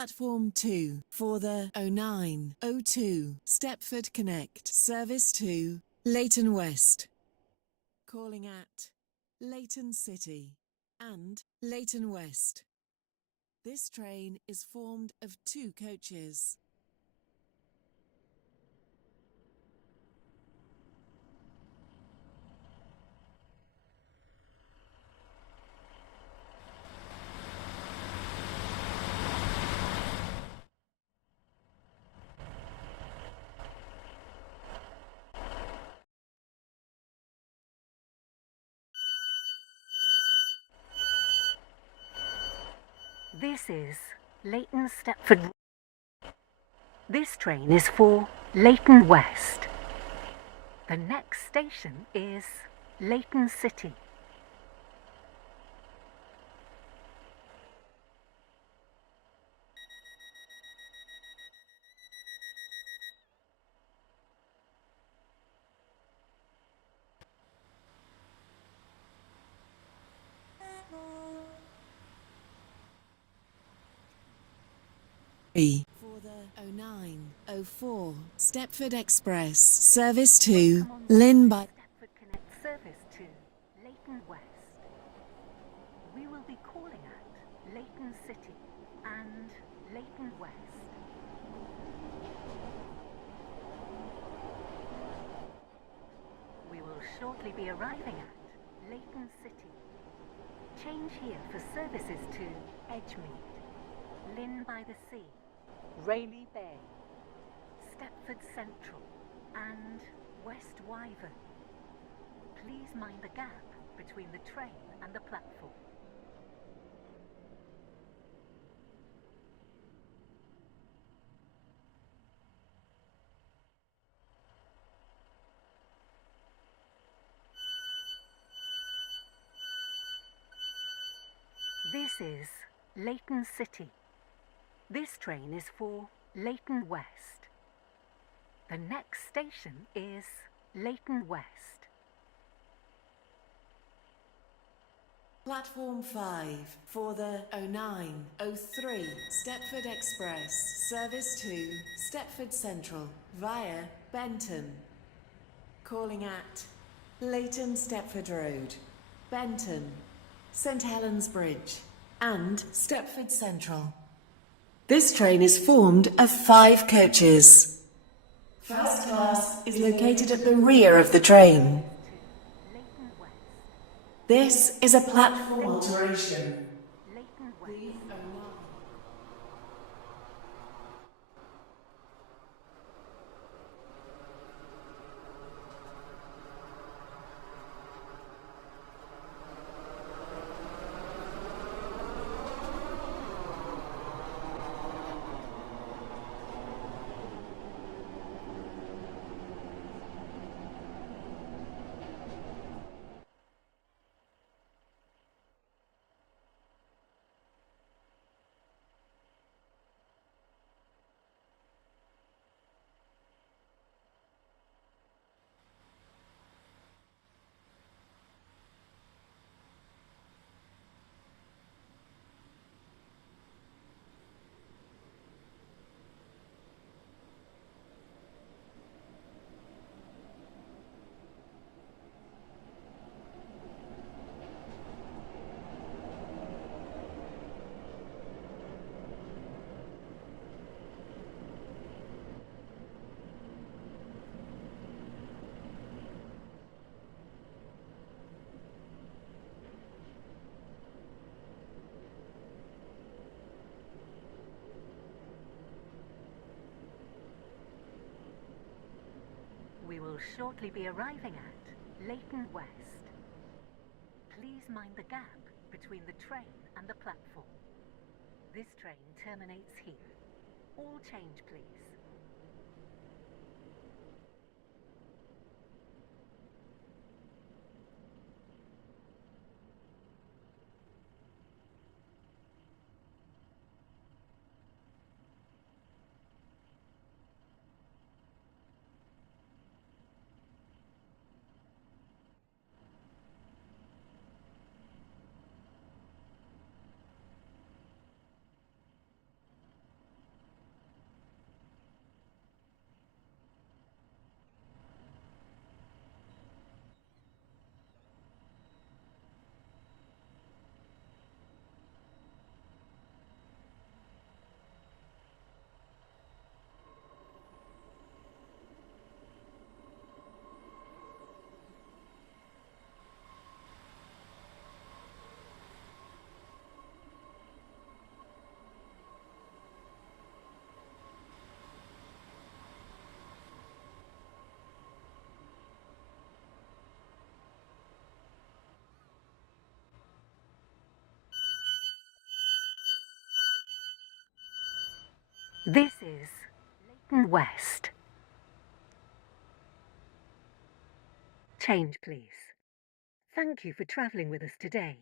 Platform 2 for the 0902 Stepford Connect service to Leighton West. Calling at Leighton City and Leighton West. This train is formed of 2 coaches. This is Leighton Stepford. This train is for Leighton West. The next station is Leighton City. For the 0904 Stepford Express service to Lynn by Stepford Connect service to Leighton West. We will be calling at Leighton City and Leighton West. We will shortly be arriving at Leighton City. Change here for services to Edgemead, Lynn by the Sea, Rayleigh Bay, Stepford Central and West Wyvern. Please mind the gap between the train and the platform. This is Leighton City. This train is for Leighton West. The next station is Leighton West. Platform 5 for the 0903 Stepford Express service to Stepford Central via Benton. Calling at Leighton Stepford Road, Benton, St Helens Bridge and Stepford Central. This train is formed of 5 coaches. First class is located at the rear of the train. This is a platform alteration. We will shortly be arriving at Leighton West. Please mind the gap between the train and the platform. This train terminates here. All change, please. This is Leighton West. Change, please. Thank you for travelling with us today.